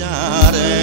ចារៃ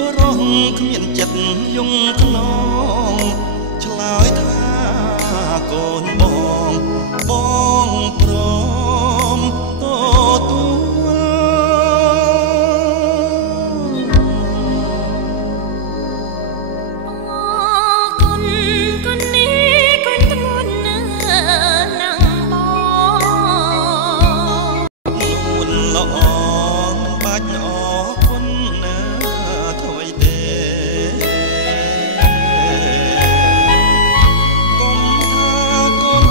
បរោះគ្មានចិត្តយងខ្នងឆ្លើយថាកូនបងព្រមទទួលកូននេះកូនធ្ងន់ណាស់បងនួនល្អមិនបាច់ល្អកុំថាកូន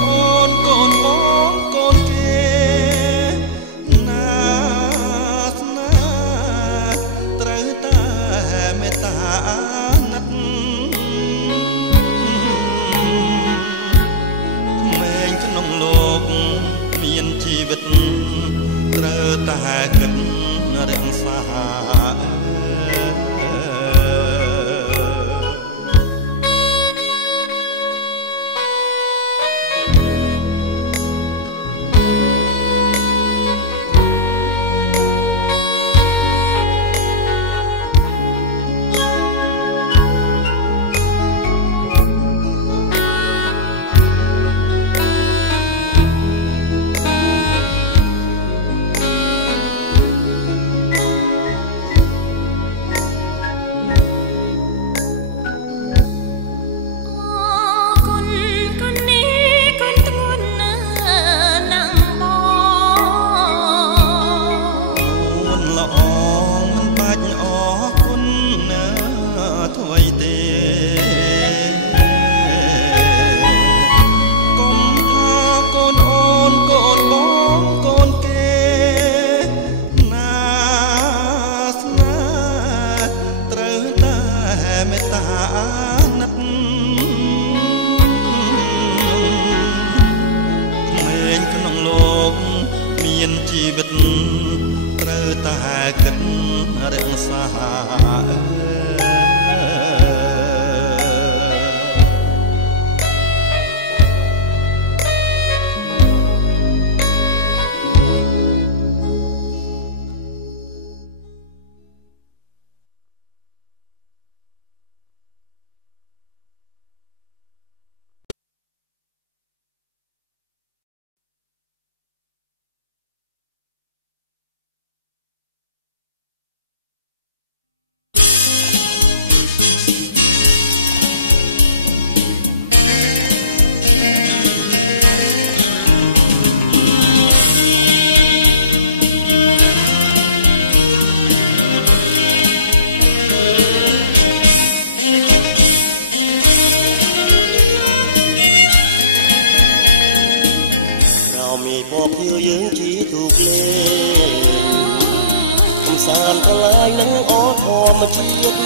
កលាយនឹងអធម្មជាតិ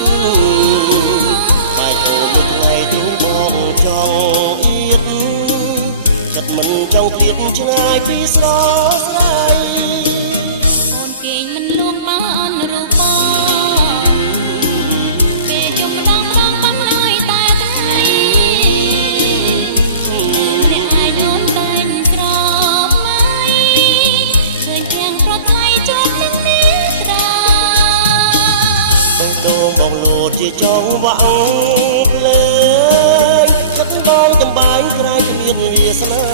បែកអូនមួយថ្ងៃទ្រូងបងចង់អៀតចិត្តមិនចង់ឃ្លាតឆ្ងាយពីស្រស្រីអូនគេងមិនលួងបានរូបបងពេលជុំម្ដងបានហើយតែថ្ងៃម្នាក់ឯងអូនតែងក្រមៃឃើញទាំងប្រថ្លៃជាប់នឹងនេះត្រាបេះដូងបងលោតជាចង់វាក់ភ្លើងចិត្តបងចំបែងក្រែងគ្មានវាសនា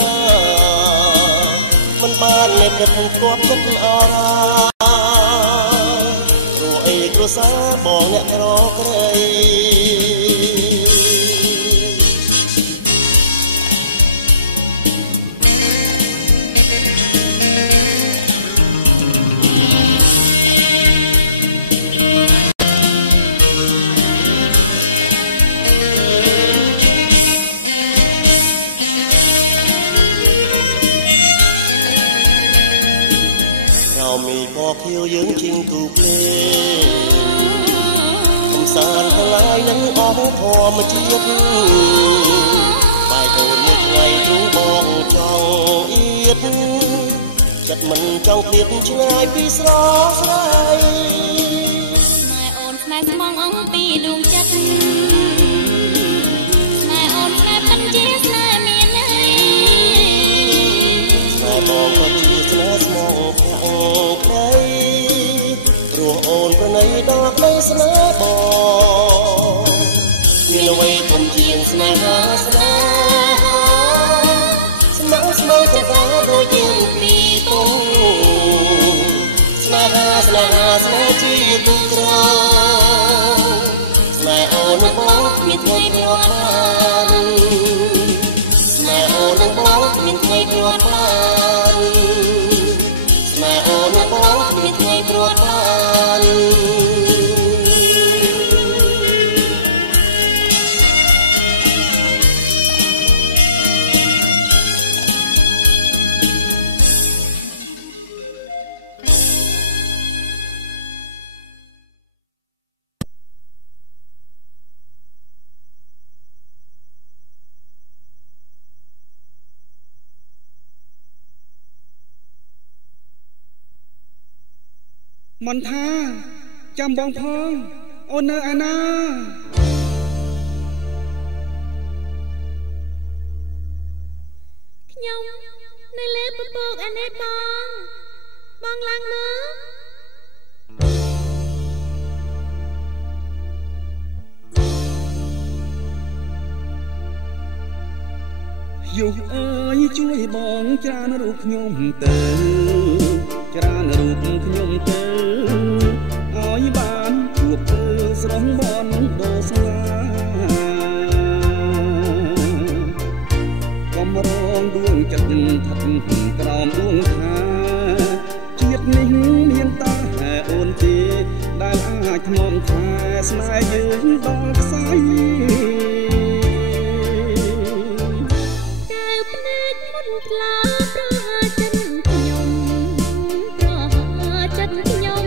មិនបាននៅព្រឹកគាត់ចិត្តអរាព្រោះអីគ្រួសារបងអ្នកក្រក្រៃมีพอเพียวយើងជិះទូភ្លេកំសាន្តថ្លៃនឹងអស់ធម្មជាតិបែកអូនមួយថ្ងៃទ្រូងបងចង់អៀតចិត្តមិនចង់ឃ្លាតឆ្ងាយពីស្រស្រីស្នេហ៍អូនស្នេហ៍ស្មងអង្គពីដួងចិត្តស្នេហ៍អូនស្នេហ៍មិនជាស្នេហ៍មានន័យស្នេហ៍បងក៏ជាស្នេហ៍ស្មងព្រៃព្រោះអូនប្រណីដល់ក្តីស្នេហ៍បងមានអ្វីធំជាងស្នេហាស្នេហាស្មងស្មងទៅដល់ដូចយើងពីរពងស្នេហាស្នេហាស្នេហ៍ជាទូក្រស្នេហ៍អូននឹងបងមានថ្ងៃគ្រាន់បានស្នេហ៍អូននឹងបងមានថ្ងៃគ្រាន់បានស្នេហ៍អូននឹងបងមានថ្ងៃគ្រាន់បានមនថាចាំបងផងអូននៅឯណាខ្ញុំនៅលើពពកឯនេះបងឡើងមើលយុអើយជួយបងច្រើនរូបខ្ញុំទៅច្រើនរូបខ្ញុំទៅឲ្យបានជួបទៅស្រស់បនដោស្លាកំរងដួងចិត្តថឹកក្រោមដួងថាជាតិនេះមានតាអូនទេដែលអាចថ្នមថែស្នេហ៍យើងដល់ខ្សែថ្លាប្រហាចិត្តខ្ញុំប្រហាចិត្តខ្ញុំ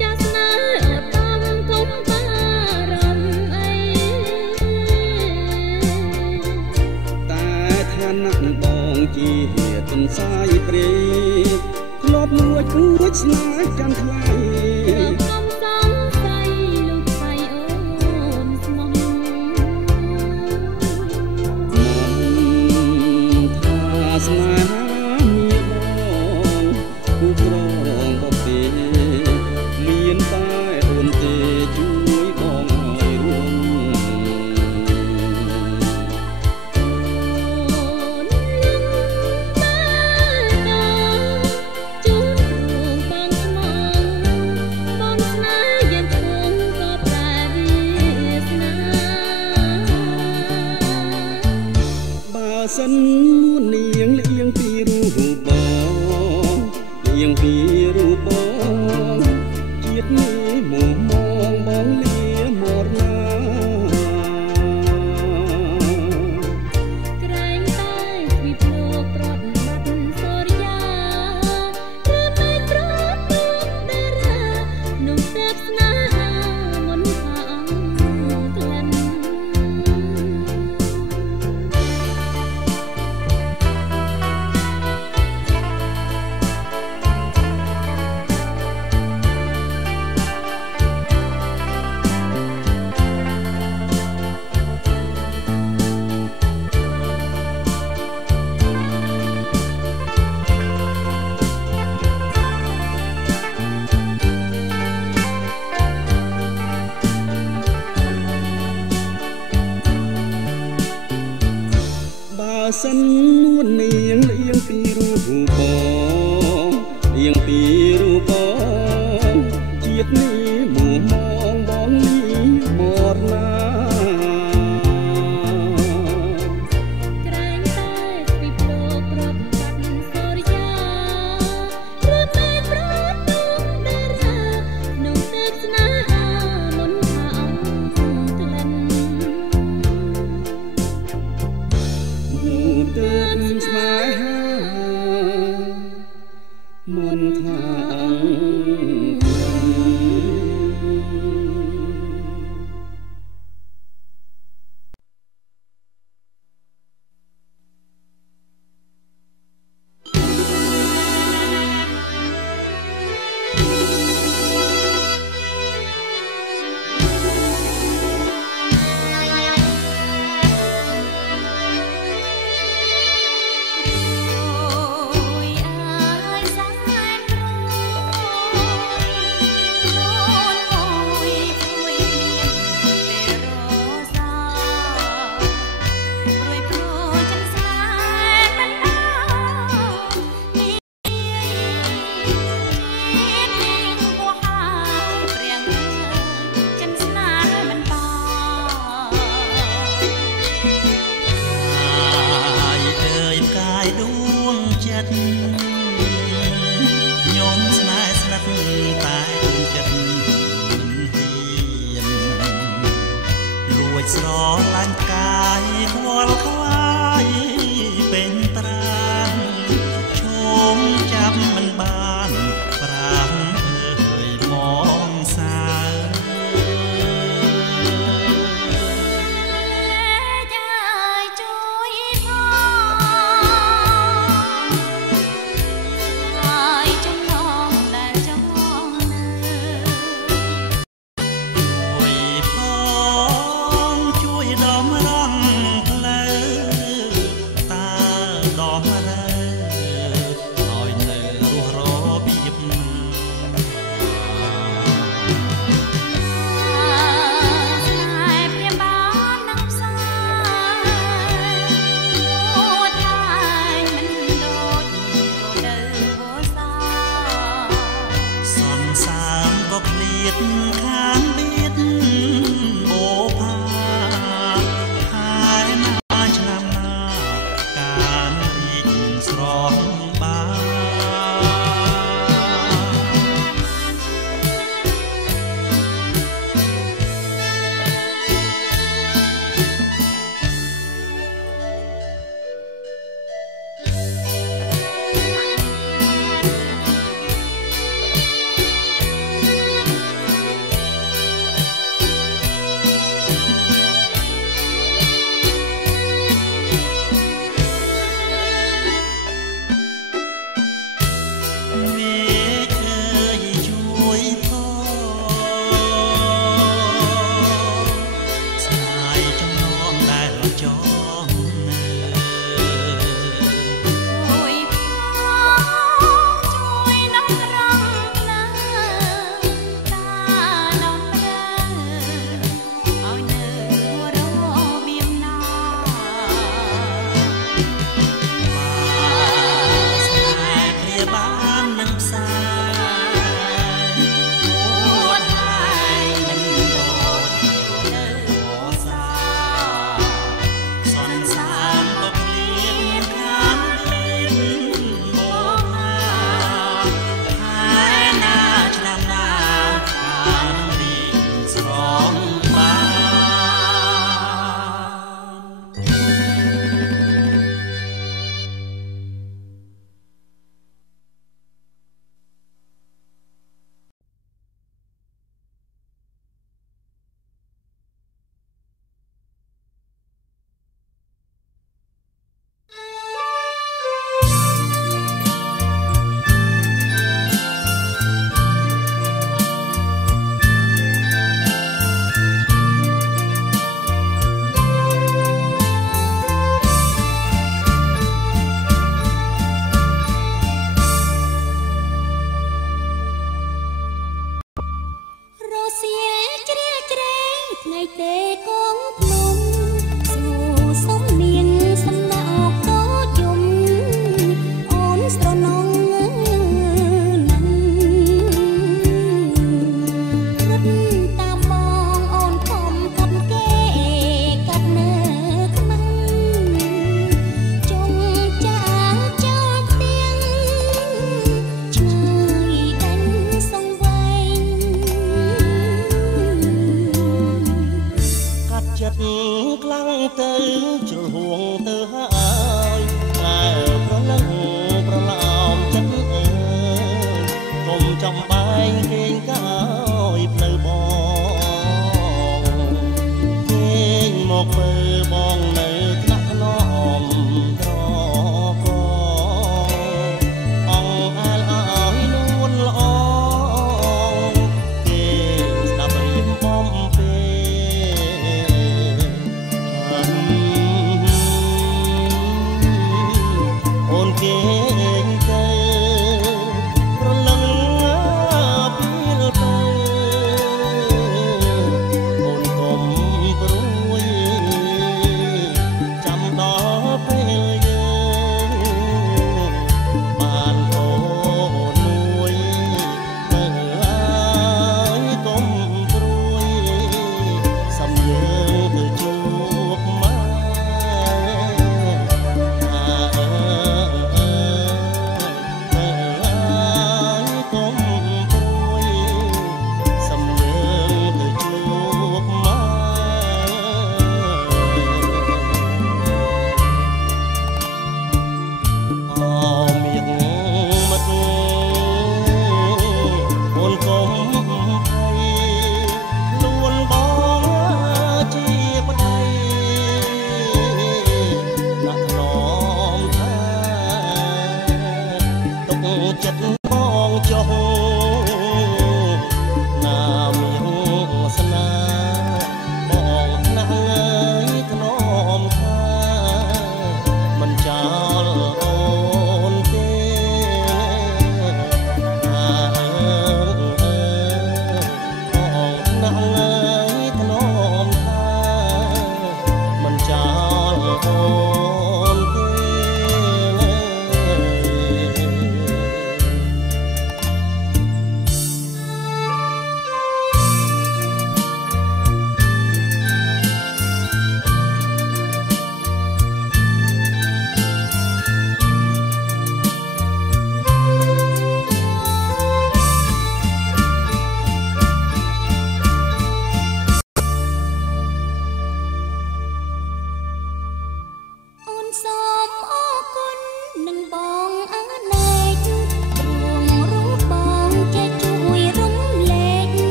ចាស់ស្នេហ៍តាមកុំបារម្ភអីតែឋានៈបងជាទន្សាយព្រៃធ្លាប់លួចស្នេហ៍កាន់ថ្លៃស្នេហាមានបងគូក្រងបបទេមានតែអូនទេជួយបងឲ្យរួមអូននឹងបានជូនបងស្មងបងស្នេហ៍យើងឈ្មោះក៏ប្រែវាសនាបើសិននាងលៀងពីរូបបងលៀងពីរូបបងជាតិនេះមកមងបងលាមរណាក្រែងតែពីភ្លោប្រត់បាត់សូរិយាឬមិនប្រត់ទូតារា សិននួននាងលៀងពីរូបបងលៀងពីរូបបងជាតិនេះមួមងបងលីមកណាក្រែងតែពីព្រោះប្រត់បាត់សូរិយាឬមេប្រត់ទុំតារានោះទឹកស្នេហាមុនថាអង្គក្លិននោះទឹកស្នេហាមុនថាអង្គក្លិនខ្ញុំស្នេហ៍ស្និទ្ធតែគុំចិត្តហ៊ានលួចស្រឡាញ់កាយខ្វល់ខ្វាយពេញប្រាណឈោមចាប់មិនបានប្រាំអើយមកសាខាងបៀតបោផាហើយណាឆ្នាំណាការរីកស្រស់បានថ្ងៃទេកងភ្នំសួសំនៀងសំដៅ ចិត្តខ្លាំងទៅជ្រុលហួងទៅហើយតែប្រលឹងប្រឡោមចិត្តអើយកុំចំបែងគេងកោយផ្លូវបងគេងមកមើលបងនៅថ្នាក់ថ្នមត្រកអង្គអែលអើយនួនល្អគេស្ដាប់រៀមបំពេ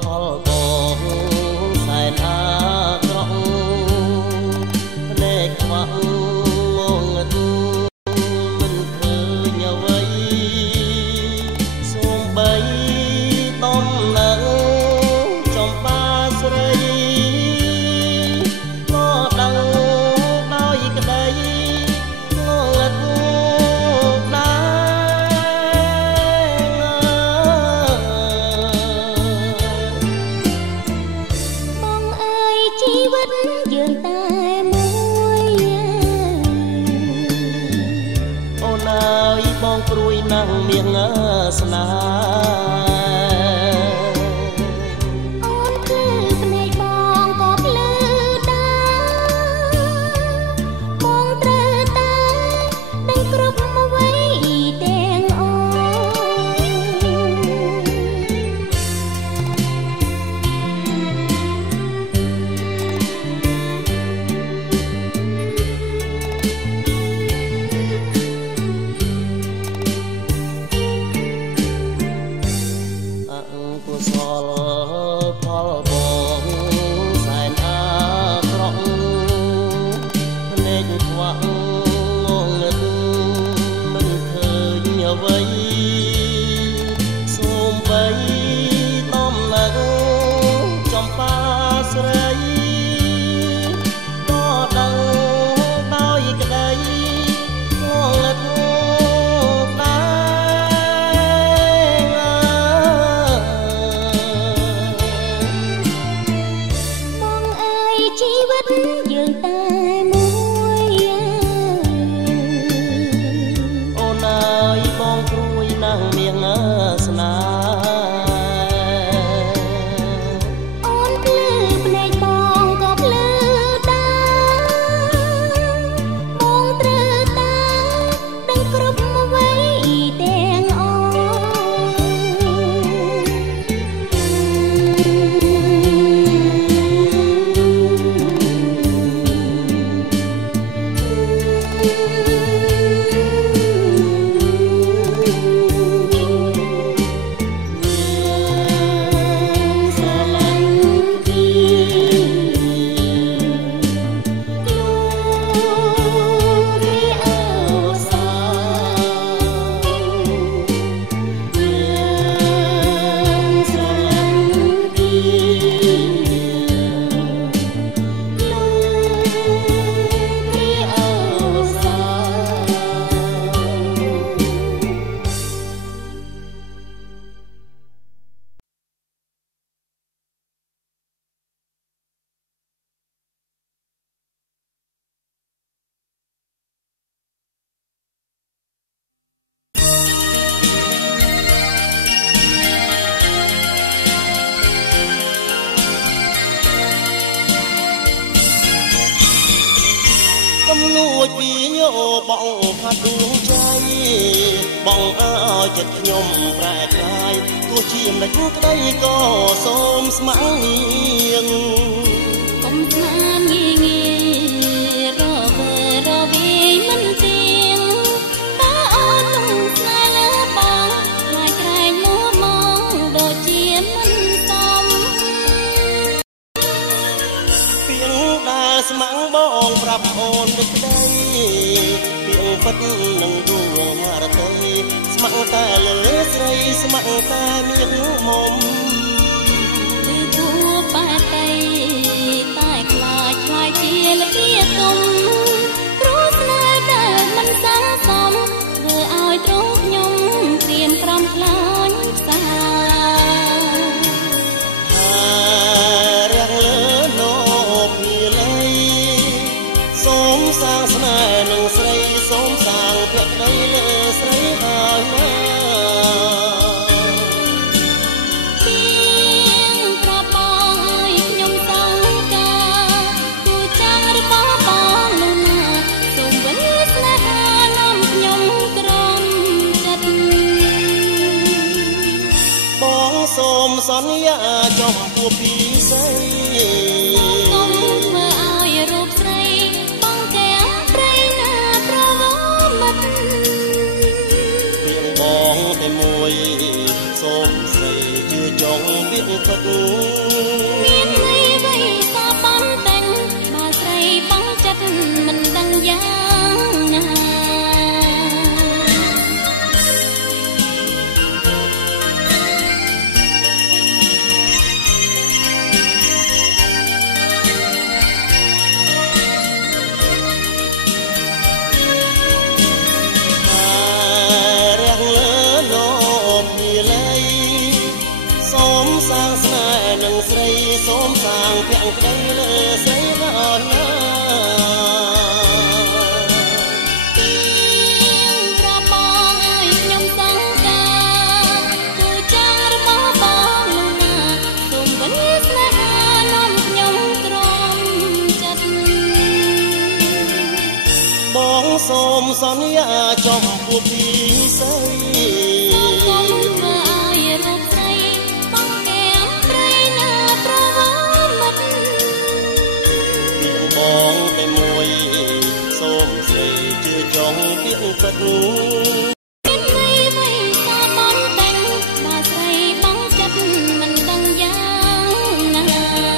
ផលបងសែនអាក្រក់ភ្នែកខ្វាក់ងងឹតមិនឃើញអ្វីសូម្បីតំណែងចំបាស្រីក៏ដឹងដោយក្តីងងឹតព្រួយណាស់មានស្នេហ៍អូនភ្លឺភ្នែកបងក៏ភ្លឺដែរបងត្រូវតែដឹងគ្រប់អ្វីទាំងអស់កុសលផលបងសែនអាក្រក់ភ្នែកខ្វាក់ងងឹតមិនឃើញអ្វីសូម្បីតំណែងចំបាស្រីក៏ដឹងដោយក្តីងងឹតយើងតែមួយអូនអើយបងព្រួយណាស់មានស្នេហ៍អូនភ្លឺភ្នែកបងក៏ភ្លឺដែរបងត្រូវតែដឹងគ្រប់អ្វីទាំងអស់លួចវាញោបងផាត់ដួងใจបងអើយចិត្តខ្ញុំប្រែក្លាយទោះជាមិនក្តីក៏សូមស្ម័គ្រនាងកុំស្មានងាយងាយរវីមិនទៀងបើអូននឹងស្នេហ៍បងខ្លាចក្រែងមួមកដូចជាមិនសមពីងដែលស្ម័គ្របងប្រាប់អូនដូចក្តីពីងពិតនឹងដួងហរតីស្ម័គ្រតែលើស្រីស្ម័គ្រតែមានមុំឬគួបែតៃតែខ្លាចខ្លាយជាលៀទុំព្រោះស្នេហ៍ដែលមិនស័ក្តិសមធ្វើឲ្យទ្រង់ខ្ញុំព្រៀនប្រំខ្លាញ់ផ្សារាំងលើណូពីលៃសូមសាងស្នេហ៍នឹងស្រីសូមសាងភក្តីលើស្រីហើយណាពីងប្រាប់បងឲ្យខ្ញុំសង្កាគូចាំរបស់បងនោះណាសូមវិញស្នេហានាំខ្ញុំក្រំចិត្តបងសូមសន្យាចំពោះពីស្រីសូមធ្វើឲ្យរូបស្រីបងកែព្រៃណាប្រវមិត្តពីងបងតែមួយសូមស្រីជឿចង់ ពាក្យពិតមានន័យអ្វីក៏បានតែងបើស្រីបងចិត្តមិនដឹងយ៉ាងណាសូមសាងភក្តីលើស្រីរណាប្របងឲ្យខ្ញុំសង្ការគូចាស់របស់បងនោះណាសូមវិនិច្ឆ័យនាំខ្ញុំក្រំចិត្តបងសូមសន្យាចំពោះពីស្រីបងតែមួយសូមស្រីជឿចង់ពាក្យពិតមានន័យអ្វីក៏បានតែងបើស្រីបងចិត្តមិនដឹងយ៉ាងណា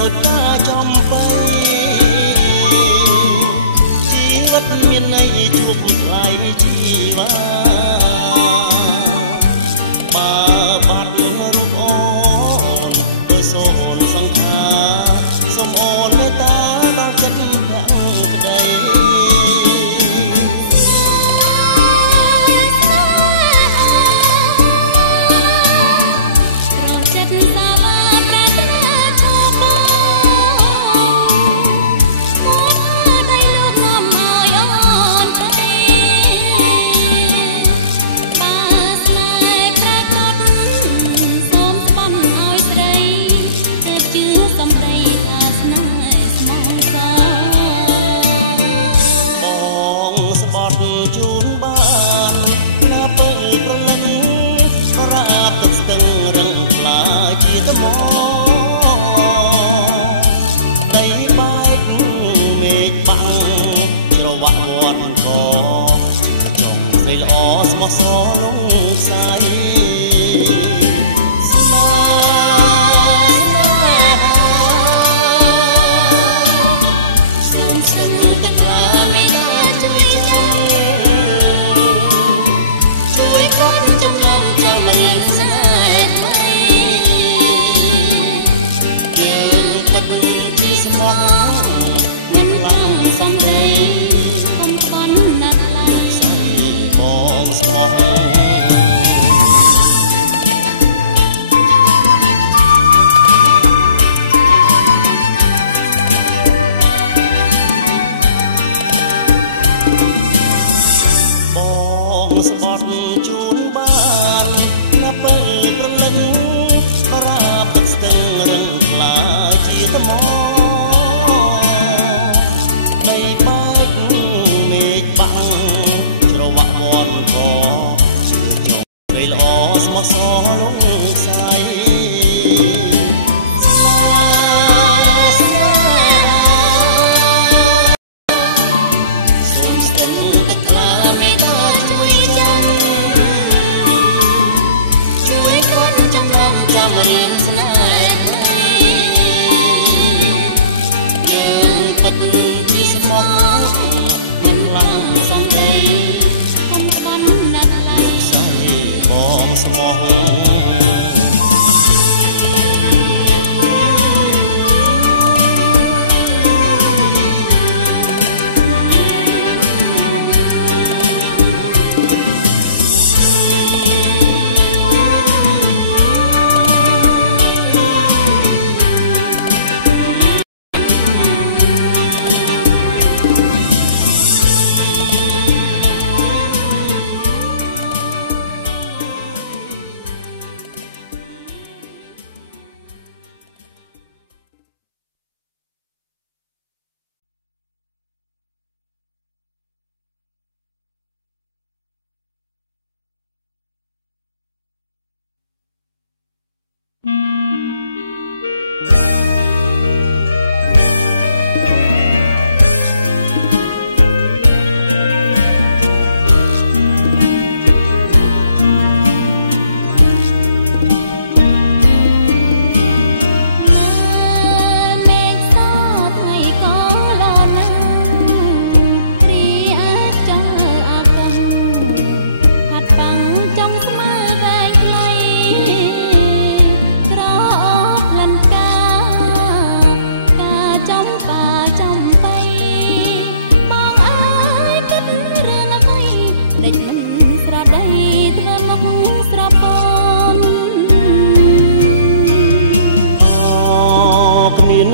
ដូចការចំបីជីវិតមានន័យជួបថ្លៃជីវ៉ាបើបាត់រូបអូនដោយសូនសង្ខារសូមអូនមេត្តាដល់ចិត្តទាំងក្តីជូនបានណាពើប្រលឹងរាបទឹកស្ទឹងរឹងខ្លាជាថ្មដីបែកមេឃបាំងច្រវាក់វត្តកចង់ស្រីល្អស្មោះសរលងខ្សែមិនបងសំដីកុំបន់ណាត់ឡើយបងស្មោះបងស្បត់ជូនបានណាពើប្រលឹងរាបទឹកស្ទឹងរឹងខ្លាជាថ្មដីបែក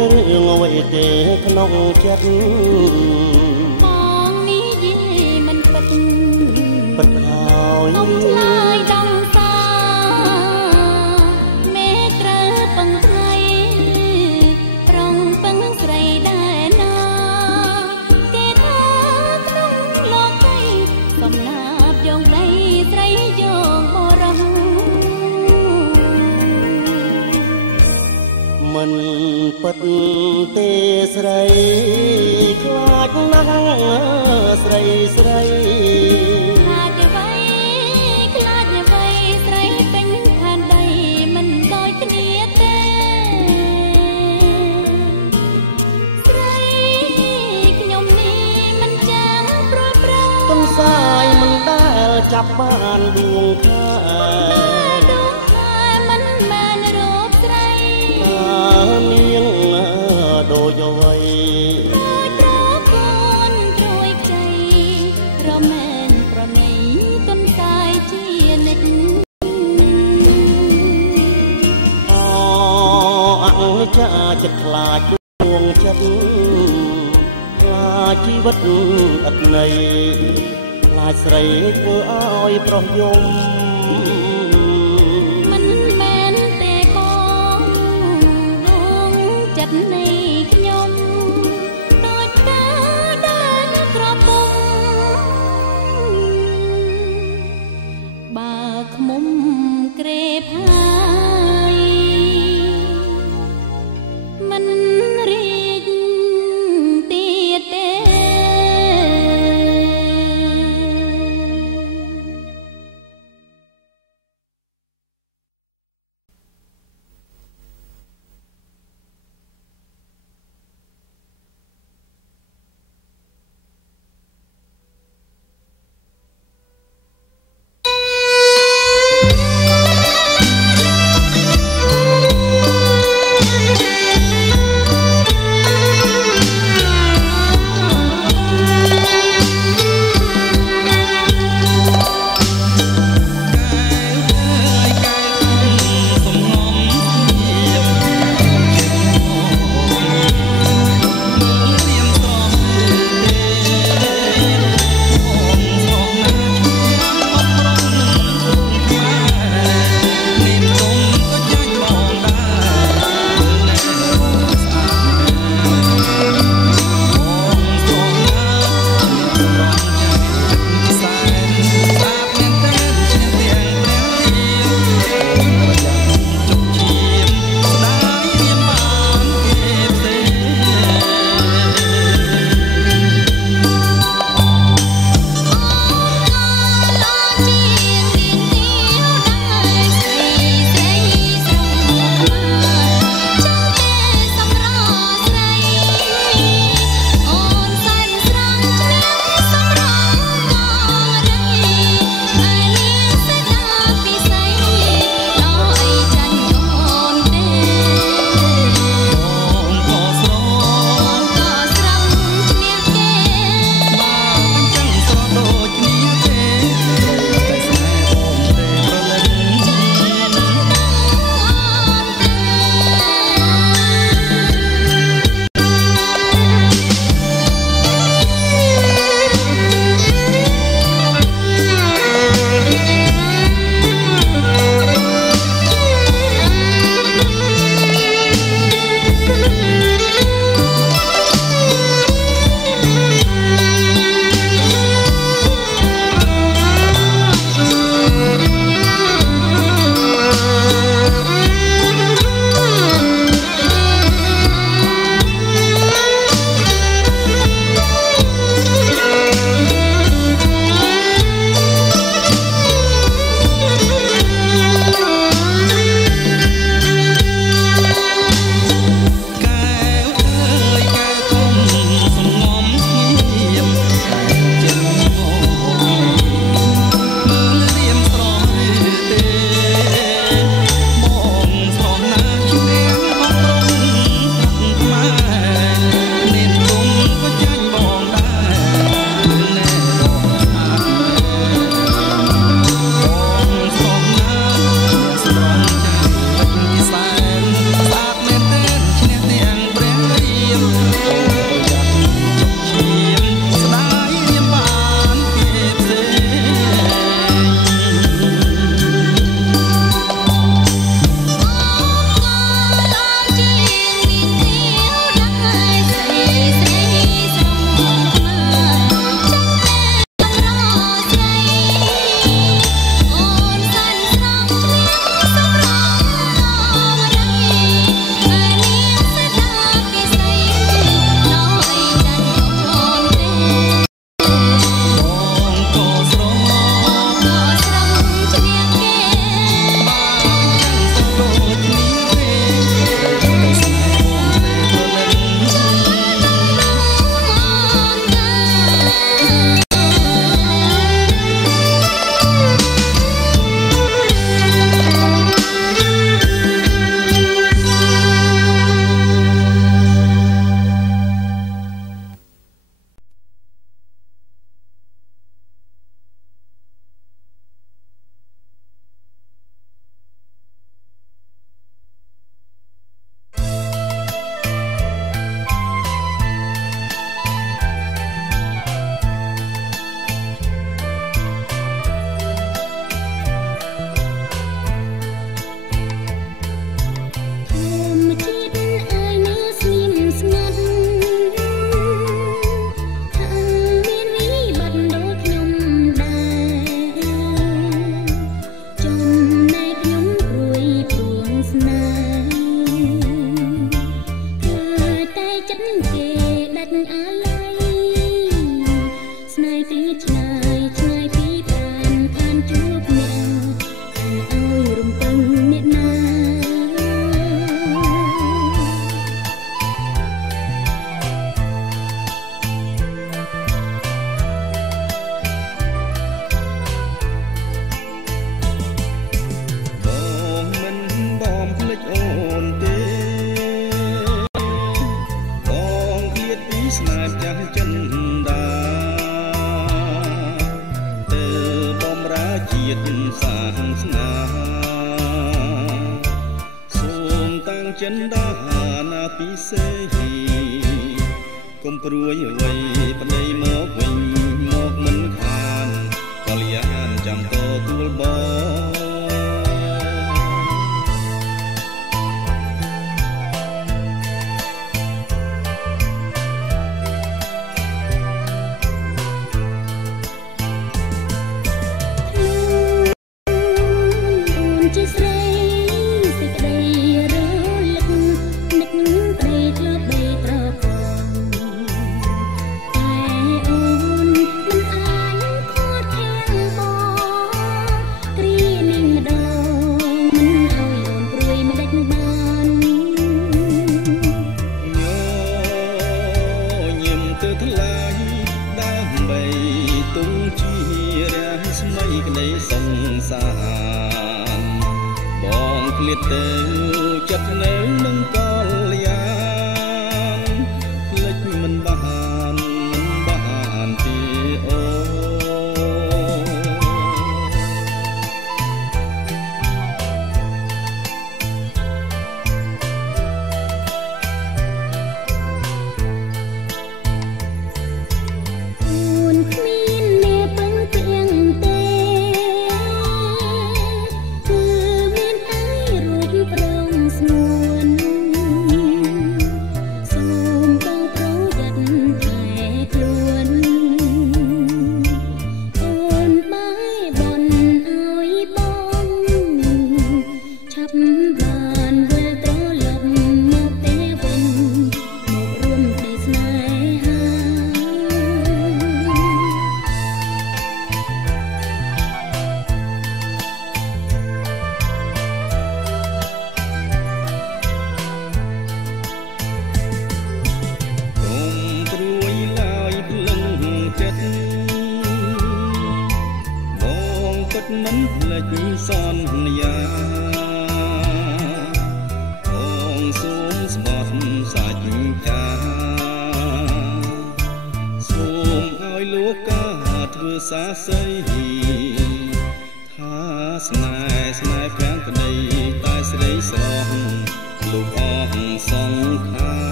រឿងអ្វីទេក្នុងចិត្តបងនេះយីមិនពិតហើយអងឆ្លើយដងសាមេត្រូវពឹងថ្ងៃប្រងពឹងស្រីដែរណាគេថាក្នុងលោកីសំណាបយងដីស្រីយងបរោះមិនពិតទេស្រីខ្លាចណាស់ស្រីស្រីខ្លាចអ្វីស្រីពេញផែនដីមិនដូចគ្នាទេស្រីខ្ញុំនេះមិនចាំប្រព្រឹត្តទុនសាយមិនដែលចាប់បានដួងខែនាងដូចអ្វីដោយប្រពន្ធត្រួយใจរមែងប្រណីទុនសាយជានិច្ចអង្ចាចិត្តខ្លាចដួងចិត្តខ្លាចជីវិតឥតន័យខ្លាចស្រីធ្វើឲ្យប្រុសយំនៃខ្ញុំដូចតាដែលក្រពុំបើខ្មុំក្រេបហើយមិនរីកទៀតទេ ស្នេហ៍ចាស់ចិនដាទៅបំរើជាតិសាសនាសូមតាំងចិនដាណាពិសេសកុំព្រួយអ្វីប្តីមកវិញមកមិនខានក៏លៀនចាំតទួលបងបងឃ្លាតទៅចិត្តនៅនឹងកលយានភ្លេចមិនបានទេអូមិនភ្លេចសន្យាបងសូមស្បត់សាច់ចាសូមឲ្យលោកកាធ្វើសាស័យថាស្នេហ៍ប្រាំងក្តីតែស្រីស្រស់លោកអស់សង្ខាវ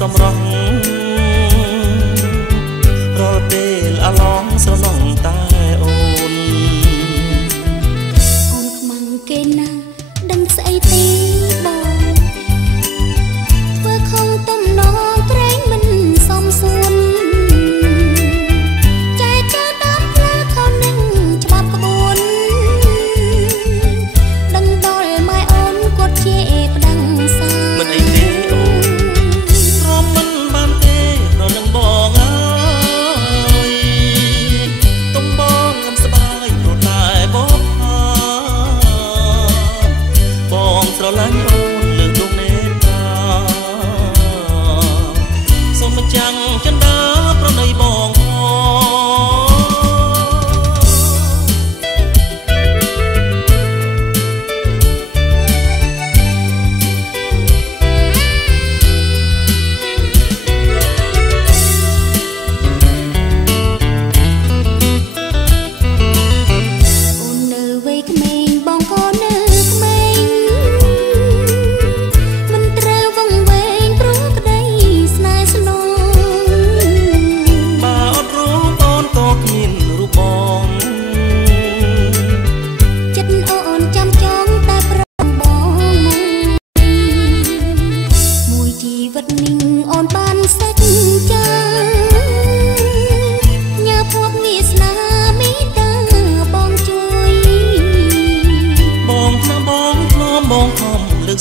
សម្រស់រាល់ពេលអាឡងស្រណងតែអូនអូនខ្មាំងគេណាដឹងស្អីទេបងធ្វើខំទំនងត្រែងមិនសមសួនចែកចោលតាមផ្លូវខំនឹងច្បាប់ក្បួនដឹងដល់ម៉ែអូនគាត់ជាប្តឹងសាមិនអីទេអូនព្រមមិនបានទេព្រោះនឹងបងអើយទុំបងមិនសប្បាយព្រោះតែបងបងស្រឡាញ់អូនលើដួងនេតាសូមចាំងចិនដាប្រណីបង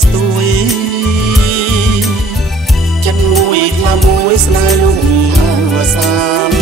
ស្ទួយចិត្តមួយខ្លាមួយស្នេហ៍លំអវសាន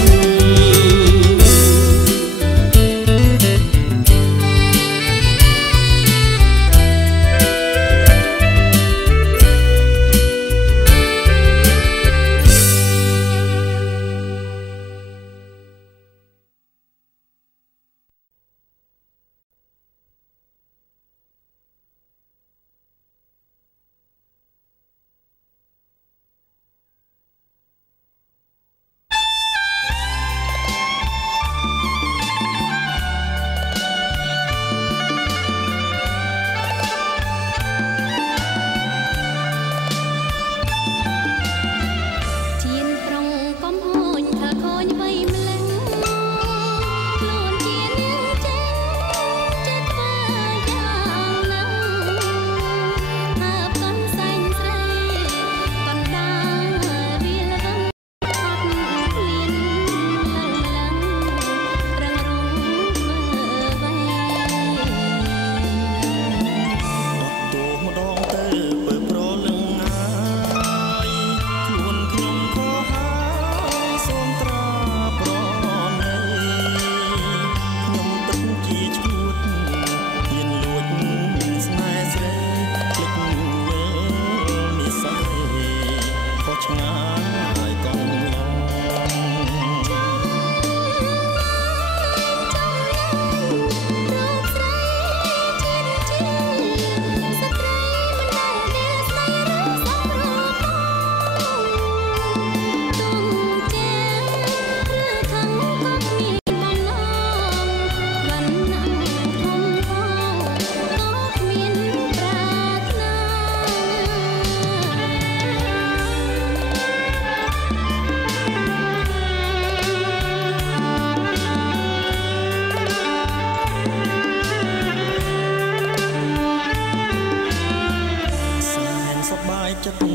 ចិត្ត